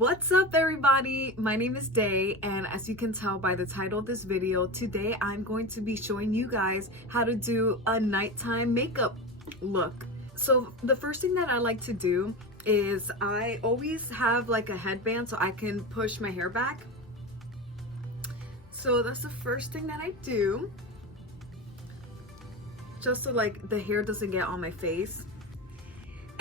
What's up everybody? My name is Day, and as you can tell by the title of this video, today I'm going to be showing you guys how to do a nighttime makeup look. So the first thing that I like to do is I always have like a headband so I can push my hair back. So that's the first thing that I do, just so like the hair doesn't get on my face.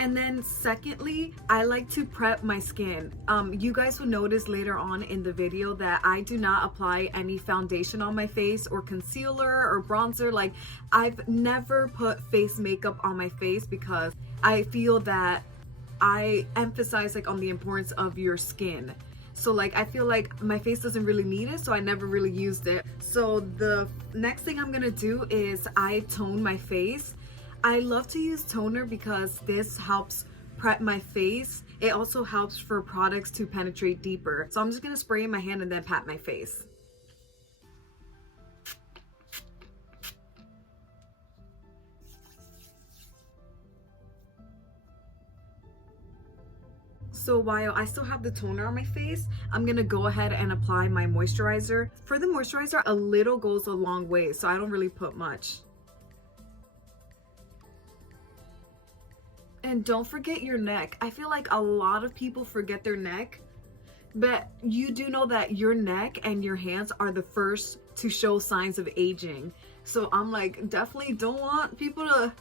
And then secondly, I like to prep my skin. You guys will notice later on in the video that I do not apply any foundation on my face or concealer or bronzer. Like, I've never put face makeup on my face because I feel that I emphasize like on the importance of your skin. So like I feel like my face doesn't really need it, so I never really used it. So the next thing I'm gonna do is I tone my face. I love to use toner because this helps prep my face. It also helps for products to penetrate deeper. So I'm just gonna spray in my hand and then pat my face. So while I still have the toner on my face, I'm gonna go ahead and apply my moisturizer. For the moisturizer, a little goes a long way, so I don't really put much. And don't forget your neck. I feel like a lot of people forget their neck, but you do know that your neck and your hands are the first to show signs of aging. So I'm like, definitely don't want people to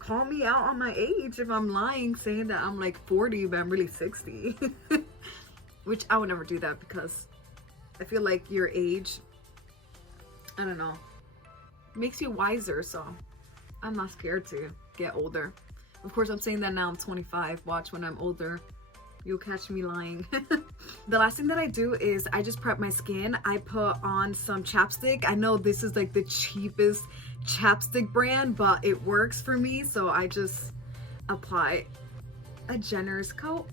call me out on my age if I'm lying saying that I'm like 40 but I'm really 60. Which I would never do that because I feel like your age, I don't know, makes you wiser, so I'm not scared to get older. Of course, I'm saying that now I'm 25. Watch when I'm older, you'll catch me lying. The last thing that I do is I just prep my skin. I put on some chapstick. I know this is like the cheapest chapstick brand, but it works for me. So I just apply a generous coat.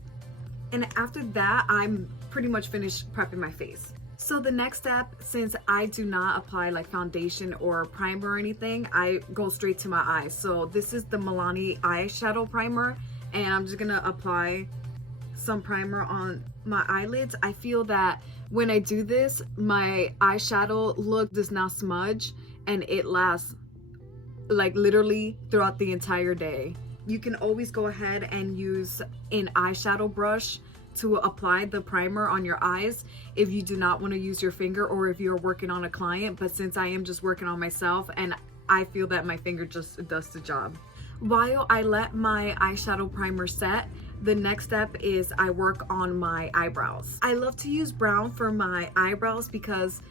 And after that, I'm pretty much finished prepping my face. So the next step, since I do not apply like foundation or primer or anything, I go straight to my eyes. So this is the Milani eyeshadow primer, and I'm just gonna apply some primer on my eyelids. I feel that when I do this, my eyeshadow look does not smudge and it lasts like literally throughout the entire day. You can always go ahead and use an eyeshadow brush to apply the primer on your eyes if you do not want to use your finger or if you're working on a client. But since I am just working on myself, and I feel that my finger just does the job. While I let my eyeshadow primer set, the next step is I work on my eyebrows. I love to use brown for my eyebrows because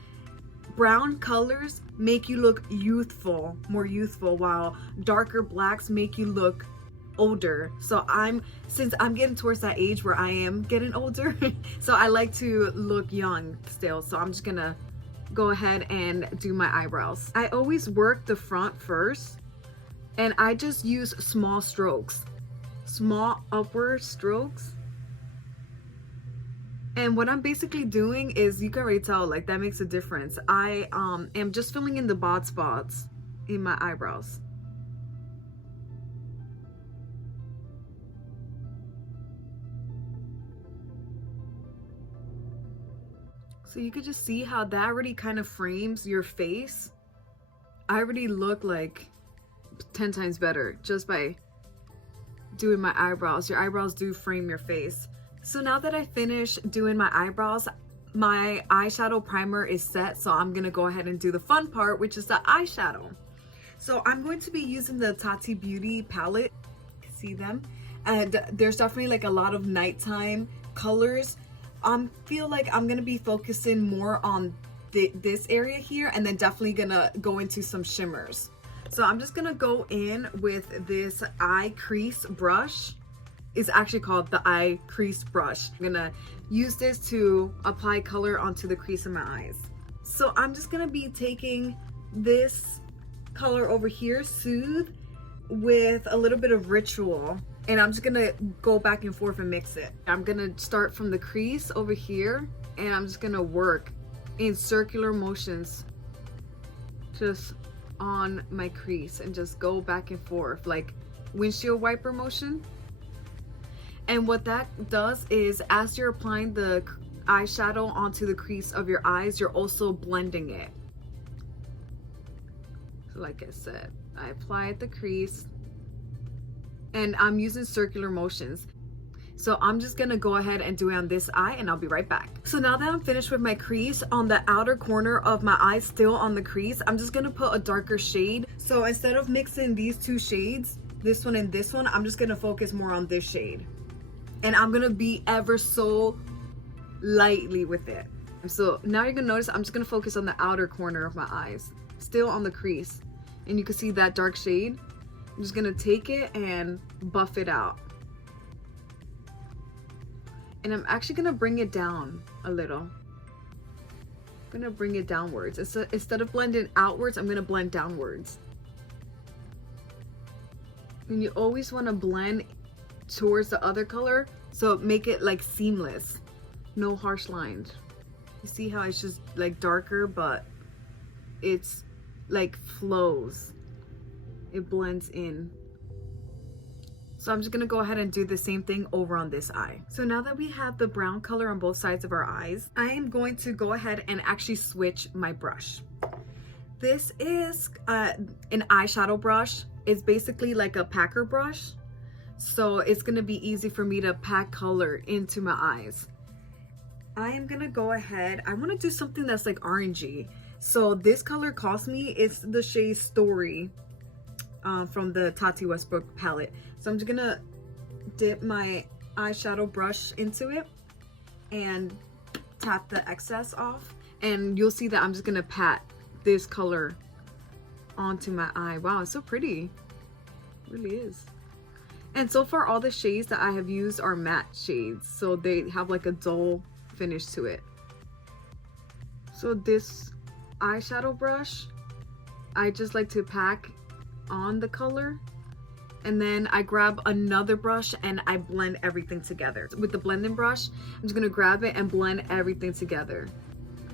brown colors make you look youthful, more youthful, while darker blacks make you look older. So since I'm getting towards that age where I am getting older, so I like to look young still. So I'm just gonna go ahead and do my eyebrows. I always work the front first, and I just use small strokes, small upward strokes. And what I'm basically doing is, you can already tell, like that makes a difference. I am just filling in the bald spots in my eyebrows. So you could just see how that already kind of frames your face. I already look like 10 times better just by doing my eyebrows. Your eyebrows do frame your face. So now that I finished doing my eyebrows, my eyeshadow primer is set. So I'm gonna go ahead and do the fun part, which is the eyeshadow. So I'm going to be using the Tati Beauty palette. See them? And there's definitely like a lot of nighttime colors. Feel like I'm gonna be focusing more on this area here, and then definitely gonna go into some shimmers. So I'm just gonna go in with this eye crease brush. It's actually called the eye crease brush. I'm gonna use this to apply color onto the crease of my eyes. So I'm just gonna be taking this color over here, Soothe, with a little bit of Ritual, and I'm just gonna go back and forth and mix it. I'm gonna start from the crease over here, and I'm just gonna work in circular motions just on my crease and just go back and forth like windshield wiper motion. And what that does is, as you're applying the eyeshadow onto the crease of your eyes, you're also blending it. So like I said, I apply at the crease and I'm using circular motions. So I'm just gonna go ahead and do it on this eye, and I'll be right back. So now that I'm finished with my crease on the outer corner of my eye, still on the crease, I'm just gonna put a darker shade. So instead of mixing these two shades, this one and this one, I'm just gonna focus more on this shade. And I'm gonna be ever so lightly with it. So now you're gonna notice I'm just gonna focus on the outer corner of my eyes, still on the crease. And you can see that dark shade. I'm just gonna take it and buff it out. And I'm actually gonna bring it down a little. I'm gonna bring it downwards. Instead of blending outwards, I'm gonna blend downwards. And you always wanna blend towards the other color, so make it like seamless. No harsh lines. You see how it's just like darker, but it's like flows. It blends in. So I'm just gonna go ahead and do the same thing over on this eye. So now that we have the brown color on both sides of our eyes, I am going to go ahead and actually switch my brush. This is an eyeshadow brush. It's basically like a packer brush. So it's gonna be easy for me to pack color into my eyes. I am gonna go ahead, I wanna do something that's like orangey. So this color cost me, it's the shade Story from the Tati Westbrook palette. So I'm just gonna dip my eyeshadow brush into it and tap the excess off. And you'll see that I'm just gonna pat this color onto my eye. Wow, it's so pretty. It really is. And so far all the shades that I have used are matte shades. So they have like a dull finish to it. So this eyeshadow brush, I just like to pack on the color, and then I grab another brush and I blend everything together. With the blending brush, I'm just gonna grab it and blend everything together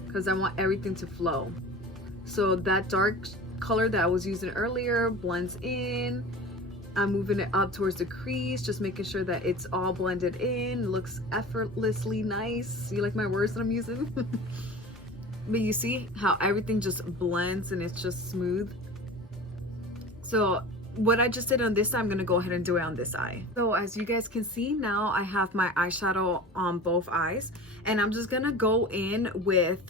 because I want everything to flow. So that dark color that I was using earlier blends in. I'm moving it up towards the crease, just making sure that it's all blended in. Looks effortlessly nice. You like my words that I'm using? But you see how everything just blends and it's just smooth. So what I just did on this eye, I'm gonna go ahead and do it on this eye. So as you guys can see, now I have my eyeshadow on both eyes, and I'm just gonna go in with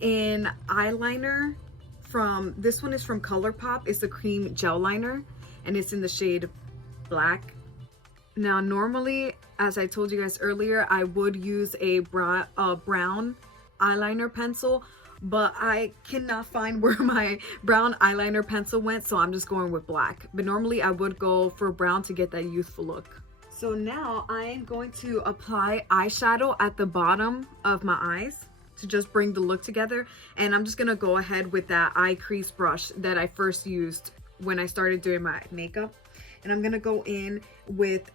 an eyeliner from, this one is from ColourPop. It's the cream gel liner, and it's in the shade Black. Now normally, as I told you guys earlier, I would use a brown eyeliner pencil, but I cannot find where my brown eyeliner pencil went, so I'm just going with black. But normally I would go for brown to get that youthful look. So now I am going to apply eyeshadow at the bottom of my eyes to just bring the look together. And I'm just gonna go ahead with that eye crease brush that I first used when I started doing my makeup. And I'm gonna go in with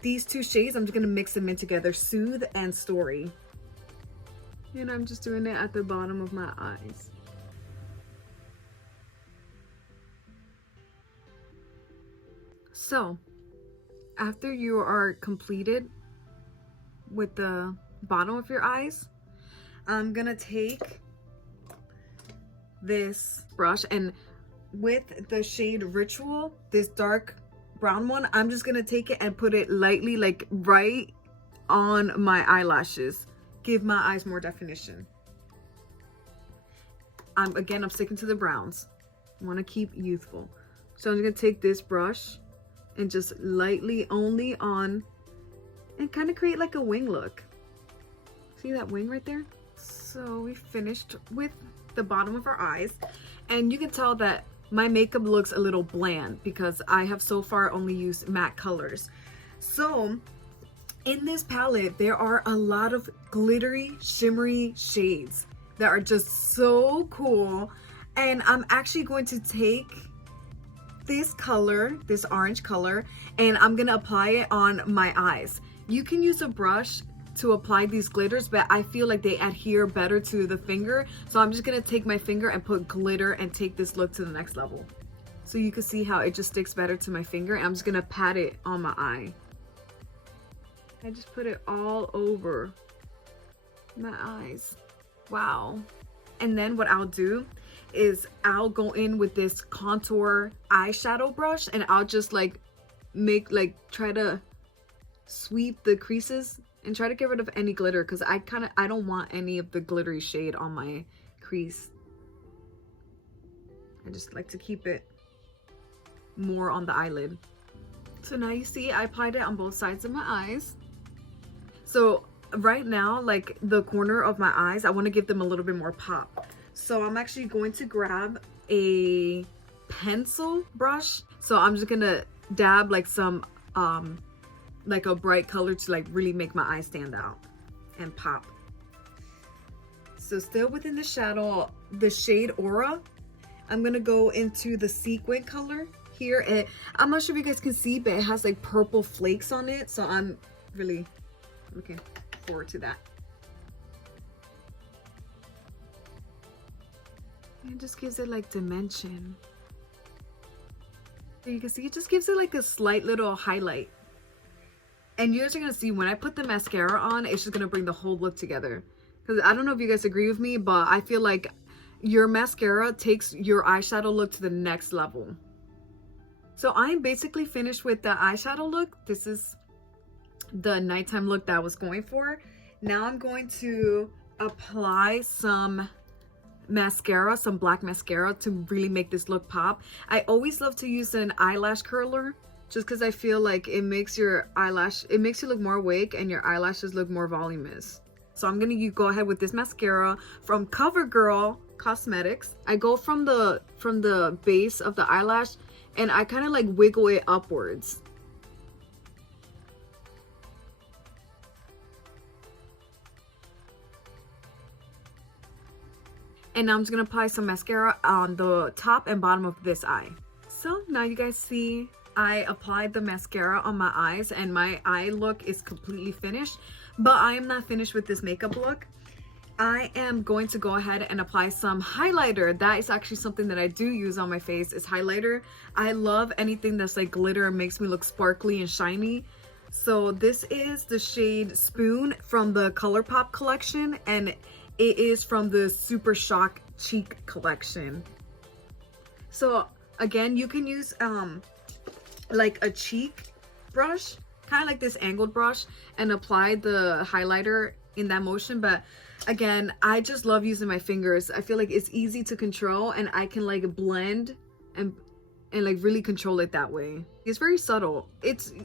these two shades. I'm just gonna mix them in together, Soothe and Story. And I'm just doing it at the bottom of my eyes. So, after you are completed with the bottom of your eyes, I'm gonna take this brush, and with the shade Ritual, this dark brown one, I'm just gonna take it and put it lightly, like right on my eyelashes. Give my eyes more definition. Again, I'm sticking to the browns. I want to keep youthful. So I'm going to take this brush and just lightly only on, and kind of create like a wing look. See that wing right there? So we finished with the bottom of our eyes, and you can tell that my makeup looks a little bland because I have so far only used matte colors. So in this palette, there are a lot of glittery, shimmery shades that are just so cool. And I'm actually going to take this color, this orange color, and I'm gonna apply it on my eyes. You can use a brush to apply these glitters, but I feel like they adhere better to the finger. So I'm just gonna take my finger and put glitter and take this look to the next level. So you can see how it just sticks better to my finger. And I'm just gonna pat it on my eye. I just put it all over my eyes. Wow. And then what I'll do is I'll go in with this contour eyeshadow brush, and I'll just like try to sweep the creases and try to get rid of any glitter, because I don't want any of the glittery shade on my crease. I just like to keep it more on the eyelid. So now you see I applied it on both sides of my eyes. So right now, like the corner of my eyes, I want to give them a little bit more pop. So I'm actually going to grab a pencil brush. So I'm just gonna dab like some like a bright color to like really make my eyes stand out and pop. So still within the shadow, the shade Aura, I'm gonna go into the sequin color here, and I'm not sure if you guys can see, but it has like purple flakes on it, so I'm really looking forward to that. It just gives it like dimension. So you can see it just gives it like a slight little highlight. And you guys are gonna see when I put the mascara on, it's just gonna bring the whole look together. Because I don't know if you guys agree with me, but I feel like your mascara takes your eyeshadow look to the next level. So I'm basically finished with the eyeshadow look. This is the nighttime look that I was going for. Now I'm going to apply some mascara, some black mascara, to really make this look pop. I always love to use an eyelash curler, just because I feel like it makes your eyelash, it makes you look more awake and your eyelashes look more voluminous. So I'm gonna go ahead with this mascara from CoverGirl Cosmetics. I go from the base of the eyelash, and I kind of like wiggle it upwards. And now I'm just gonna apply some mascara on the top and bottom of this eye. So now you guys see I applied the mascara on my eyes, and my eye look is completely finished. But I am not finished with this makeup look. I am going to go ahead and apply some highlighter. That is actually something that I do use on my face, is highlighter. I love anything that's like glitter and makes me look sparkly and shiny. So this is the shade Spoon from the ColourPop collection, and it is from the Super Shock Cheek collection. So again, you can use like a cheek brush, kind of like this angled brush, and apply the highlighter in that motion. But again, I just love using my fingers. I feel like it's easy to control, and I can like blend and like really control it that way. It's very subtle.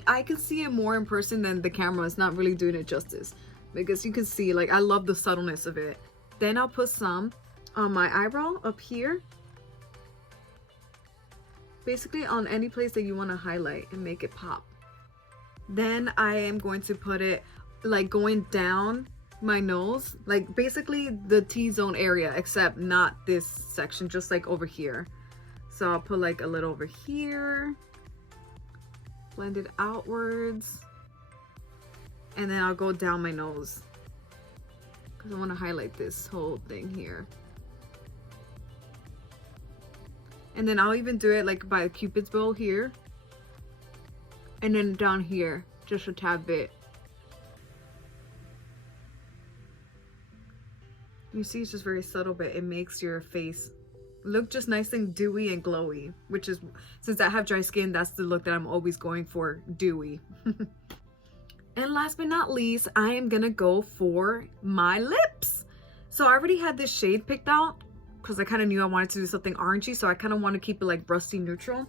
I can see it more in person than the camera is not really doing it justice, because you can see like I love the subtleness of it. Then I'll put some on my eyebrow up here, basically on any place that you want to highlight and make it pop. Then I am going to put it like going down my nose, like basically the T-zone area, except not this section, just like over here. So I'll put like a little over here, blend it outwards, and then I'll go down my nose because I want to highlight this whole thing here. And then I'll even do it like by a Cupid's bow here, and then down here just a tad bit. You see, it's just very subtle, but it makes your face look just nice and dewy and glowy, which is, since I have dry skin, that's the look that I'm always going for, dewy. And last but not least, I am gonna go for my lips. So I already had this shade picked out because I kind of knew I wanted to do something orangey, so I kind of want to keep it like rusty neutral.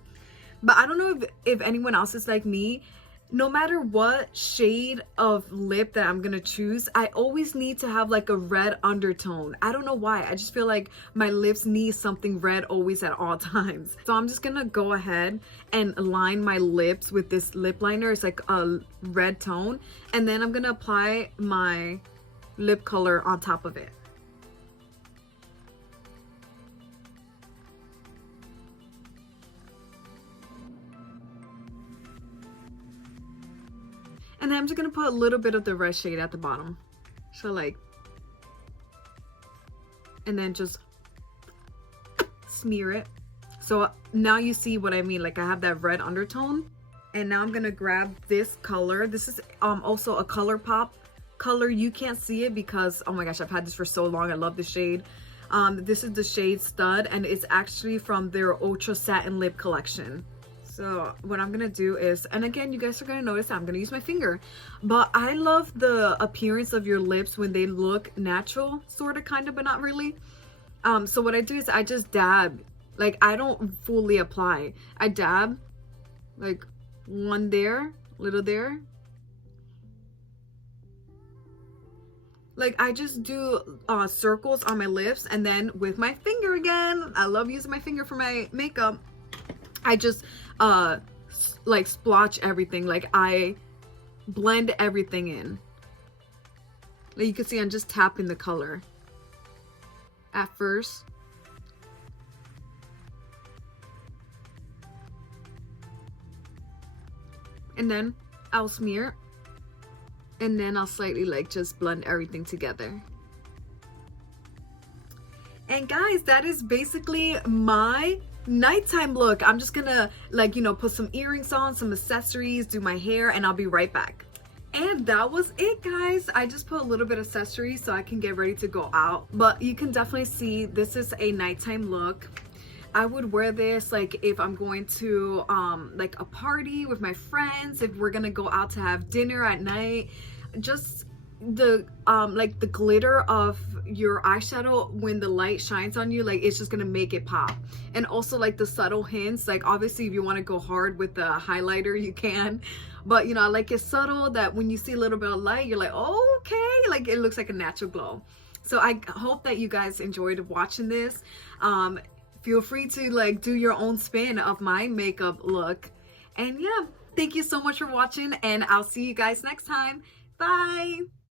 But I don't know if anyone else is like me. No matter what shade of lip that I'm gonna choose, I always need to have like a red undertone. I don't know why. I just feel like my lips need something red always at all times. So I'm just gonna go ahead and line my lips with this lip liner. It's like a red tone. And then I'm gonna apply my lip color on top of it. And then I'm just gonna put a little bit of the red shade at the bottom. So like, and then just smear it. So now you see what I mean. Like I have that red undertone. And now I'm gonna grab this color. This is also a ColourPop color. You can't see it because, oh my gosh, I've had this for so long. I love the shade. This is the shade Stud, and it's actually from their Ultra Satin Lip collection. So what I'm gonna do is, and again, you guys are gonna notice I'm gonna use my finger, but I love the appearance of your lips when they look natural, sort of, kind of, but not really. So what I do is I just dab, like I don't fully apply. I dab, like one there, little there. Like I just do circles on my lips, and then with my finger again, I love using my finger for my makeup. I just like splotch everything. Like I blend everything in. Like you can see I'm just tapping the color at first. And then I'll smear. And then I'll slightly like just blend everything together. And guys, that is basically my nighttime look. I'm just gonna, like, you know, put some earrings on, some accessories, do my hair, and I'll be right back. And that was it, guys. I just put a little bit of accessories so I can get ready to go out. But you can definitely see this is a nighttime look. I would wear this like if I'm going to like a party with my friends, if we're gonna go out to have dinner at night. Just the like the glitter of your eyeshadow when the light shines on you, like it's just gonna make it pop. And also like the subtle hints, like obviously if you want to go hard with the highlighter you can, but you know, I like it subtle, that when you see a little bit of light you're like, oh, okay, like it looks like a natural glow. So I hope that you guys enjoyed watching this. Feel free to like do your own spin of my makeup look. And yeah, thank you so much for watching, and I'll see you guys next time. Bye.